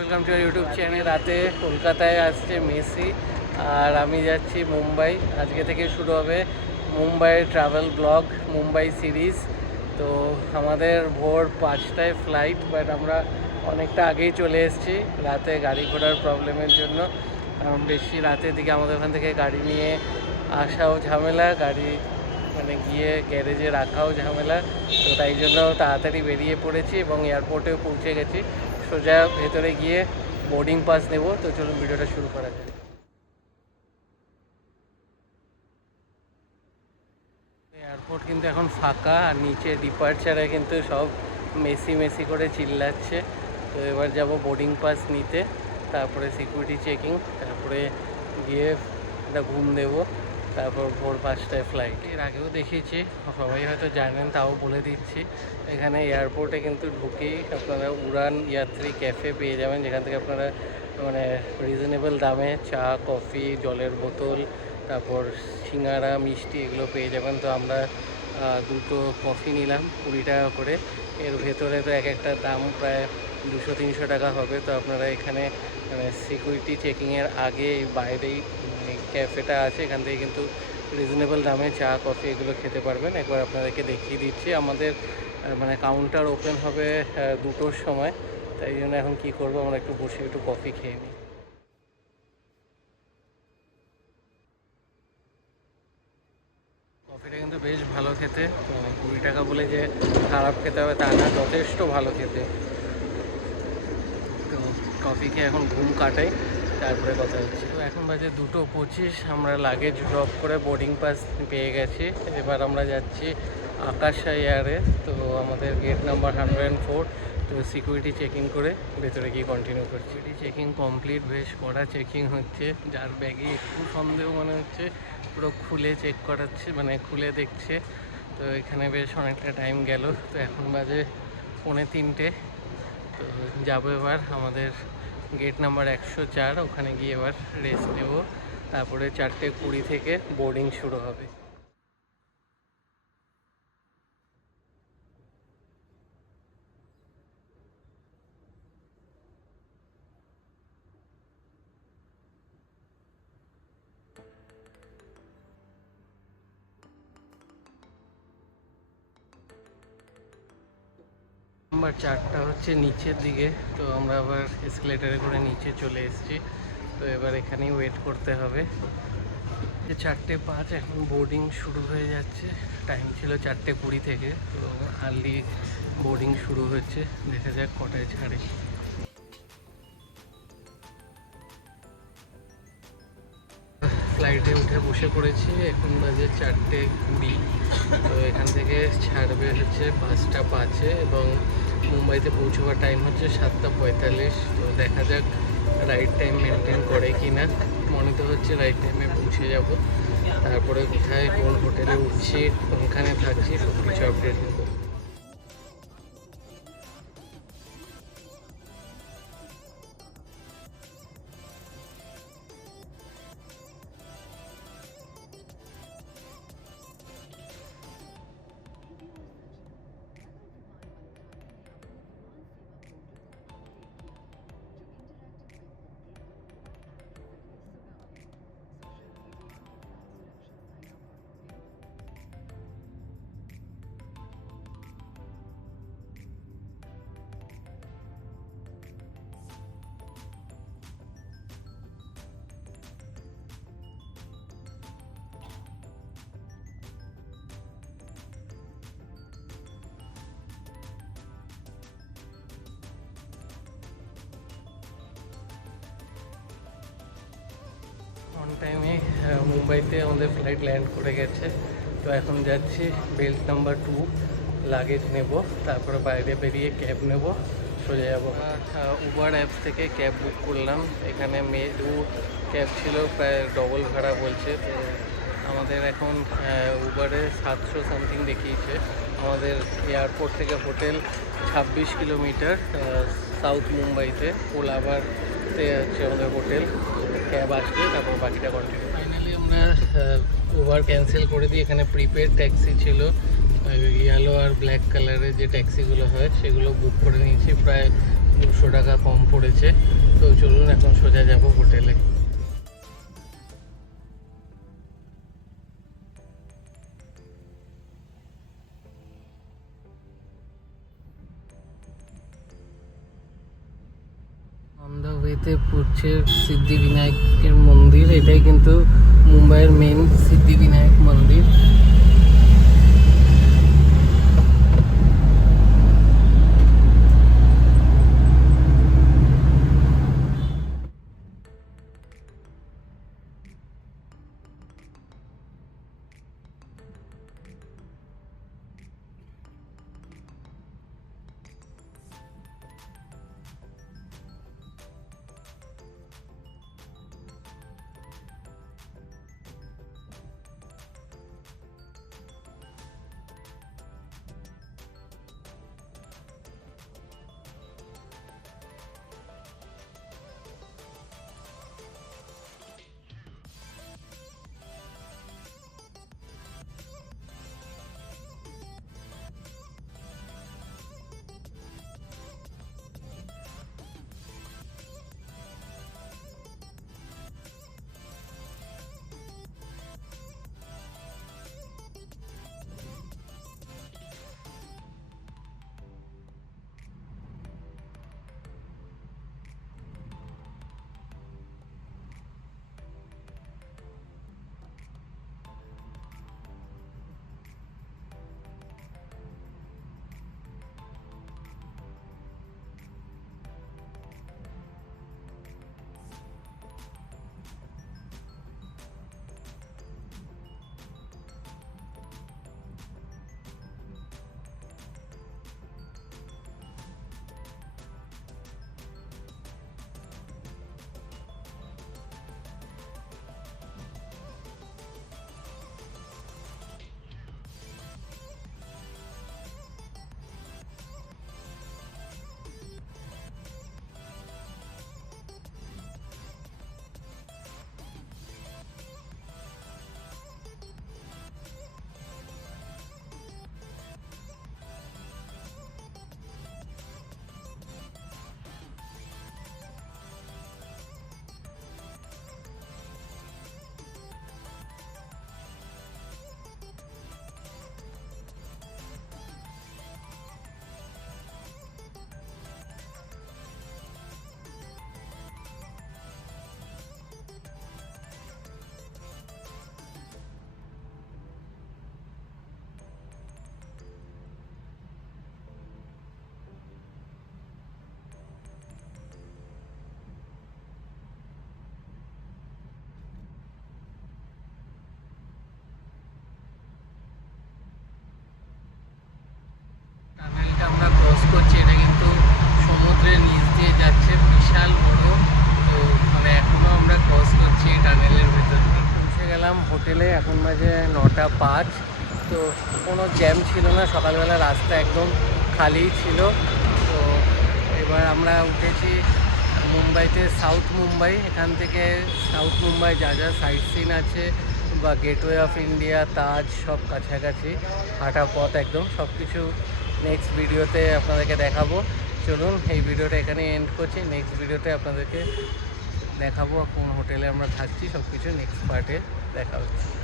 Welcome to YouTube channel. রাতে কলকাতায় আসছে মেসি আর আমি যাচ্ছি মুম্বাই। আজকে থেকে শুরু হবে মুম্বাইয়ের ট্রাভেল ব্লগ, মুম্বাই সিরিজ। তো আমাদের ভোর 5টায় ফ্লাইট, বাট আমরা অনেকটা আগেই চলে এসেছি রাতে গাড়ি ঘোড়ার প্রবলেমের জন্য। কারণ বেশি রাতের দিকে আমাদের ওখান থেকে গাড়ি নিয়ে আসাও ঝামেলা, গাড়ি মানে গিয়ে গ্যারেজে রাখাও ঝামেলা। তো তাই জন্য তাড়াতাড়ি বেরিয়ে পড়েছি এবং এয়ারপোর্টেও পৌঁছে গেছি। সোজা ভেতরে গিয়ে বোর্ডিং পাস নেব। তো চলুন ভিডিওটা শুরু করা যাক। এয়ারপোর্ট কিন্তু এখন ফাঁকা আর নিচে ডিপার্চারে কিন্তু সব মেসি মেসি করে চিল্লাচ্ছে। তো এবার যাব বোর্ডিং পাস নিতে, তারপরে সিকিউরিটি চেকিং, তারপরে গিয়ে একটা ঘুম দেবো, তারপর ভোর 5টায় ফ্লাইট। এর আগেও দেখিয়েছি, সবাই হয়তো জানেন, তাও বলে দিচ্ছি। এখানে এয়ারপোর্টে কিন্তু ঢুকেই আপনারা উড়ান যাত্রী ক্যাফে পেয়ে যাবেন, যেখান থেকে আপনারা মানে রিজনেবল দামে চা, কফি, জলের বোতল, তারপর সিঙ্গারা, মিষ্টি এগুলো পেয়ে যাবেন। তো আমরা দুটো কফি নিলাম 20 টাকা করে। এর ভেতরে তো এক একটা দাম প্রায় 200-300 টাকা হবে। তো আপনারা এখানে মানে সিকিউরিটি চেকিংয়ের আগে এই বাইরেই ক্যাফেটা আছে, এখান থেকে কিন্তু রিজনেবল দামে চা, কফি এগুলো খেতে পারবেন। একবার আপনাদেরকে দেখিয়ে দিচ্ছি। আমাদের মানে কাউন্টার ওপেন হবে 2টোর সময়, তাই জন্য এখন কী করবো, আমরা একটু বসে একটু কফি খেয়ে নিই। কফিটা কিন্তু বেশ ভালো খেতে, মানে 20 টাকা বলে যে খারাপ খেতে হবে তা না, যথেষ্ট ভালো খেতে। তো কফি খেয়ে এখন ঘুম কাটাই, তারপরে কথা হচ্ছে। তো এখন বাজে 2:25, আমরা লাগেজ ড্রপ করে বোর্ডিং পাস পেয়ে গেছি। এবার আমরা যাচ্ছি আকাশা এয়ারে। তো আমাদের গেট নাম্বার 104। তো সিকিউরিটি চেকিং করে ভেতরে গিয়ে কন্টিনিউ করছি। সিকিউরিটি চেকিং কমপ্লিট, বেশ কড়া চেকিং হচ্ছে। যার ব্যাগে একটু সন্দেহ মনে হচ্ছে পুরো খুলে চেক করাচ্ছে, মানে খুলে দেখছে। তো এখানে বেশ অনেকটা টাইম গেল। তো এখন বাজে 2:45। তো যাবো এবার আমাদের গেট নাম্বার 104, ওখানে গিয়ে এবার রেস্ট নেব। তারপরে 4:20 থেকে বোর্ডিং শুরু হবে। নাম্বার 4টা হচ্ছে নিচের দিকে। তো আমরা আবার এসকেলেটারে করে নিচে চলে এসেছি। তো এবার এখানেই ওয়েট করতে হবে। 4:05, এখন বোর্ডিং শুরু হয়ে যাচ্ছে। টাইম ছিল 4:20 থেকে। তো আর্লি বোর্ডিং শুরু হচ্ছে, দেখা যাক কটায় ছাড়ে। ফ্লাইটে উঠে বসে পড়েছি, এখন বাজে 4:20। তো এখান থেকে ছাড়বে হচ্ছে 5:05 এবং মুম্বাইতে পৌঁছবার টাইম হচ্ছে 7:45। তো দেখা যাক রাইট টাইম মেনটেন করে কি না। মনে তো হচ্ছে রাইট টাইমে পৌঁছে যাব। তারপরে কোথায় কোন হোটেলে উঠছি, কোনখানে থাকছি, সব কিছু আপডেট দেবো। অন টাইমে মুম্বাইতে আমাদের ফ্লাইট ল্যান্ড করে গেছে। তো এখন যাচ্ছি বেল্ট নাম্বার 2, লাগেজ নেব, তারপরে বাইরে বেরিয়ে ক্যাব নেব, সোজা যাবো। উবার অ্যাপস থেকে ক্যাব বুক করলাম। এখানে মেরু ক্যাব ছিল, প্রায় ডবল ভাড়া বলছে। তো আমাদের এখন উবারে 700 সামথিং দেখিয়েছে। আমাদের এয়ারপোর্ট থেকে হোটেল 26 কিলোমিটার সাউথ মুম্বাইতে। কোলাবারতে হচ্ছে আমাদের হোটেল। ক্যাব আসবে, তারপর বাকিটা কন্টিনিউ। ফাইনালি আমরা উবার ক্যান্সেল করে দিই। এখানে প্রিপেড ট্যাক্সি ছিল, ইয়েলো আর ব্ল্যাক কালারের যে ট্যাক্সিগুলো হয় সেগুলো বুক করে নিয়েছি। প্রায় 200 টাকা কম পড়েছে। তো চলুন এখন সোজা যাব হোটেলে। অন দ্য ওয়েতে পড়ছে সিদ্ধিবিনায়কের মন্দির। এটাই কিন্তু মুম্বাইয়ের মেন সিদ্ধিবিনায়ক মন্দির। টানেলটা আমরা ক্রস করছি, এটা কিন্তু সমুদ্রের নিচ দিয়ে যাচ্ছে, বিশাল বড়। তো মানে এখনো আমরা ক্রস করছি এই টানেলের ভেতর দিয়ে। পৌঁছে গেলাম হোটেলে, এখন বাজে 9টা 5। তো কোনো জ্যাম ছিল না, সকালবেলা রাস্তা একদম খালি ছিল। তো এবার আমরা উঠেছি মুম্বাইতে সাউথ মুম্বাই। এখান থেকে সাউথ মুম্বাই যা যা সাইট সিন আছে বা গেটওয়ে অফ ইন্ডিয়া, তাজ, সব কাছাকাছি হাঁটা পথ একদম, সব কিছু নেক্সট ভিডিওতে আপনাদেরকে দেখাবো। চলুন এই ভিডিওটা এখানে এন্ড করছি। নেক্সট ভিডিওতে আপনাদেরকে দেখাবো কোন হোটেলে আমরা থাকছি, সব কিছু নেক্সট পার্টে দেখা হচ্ছে।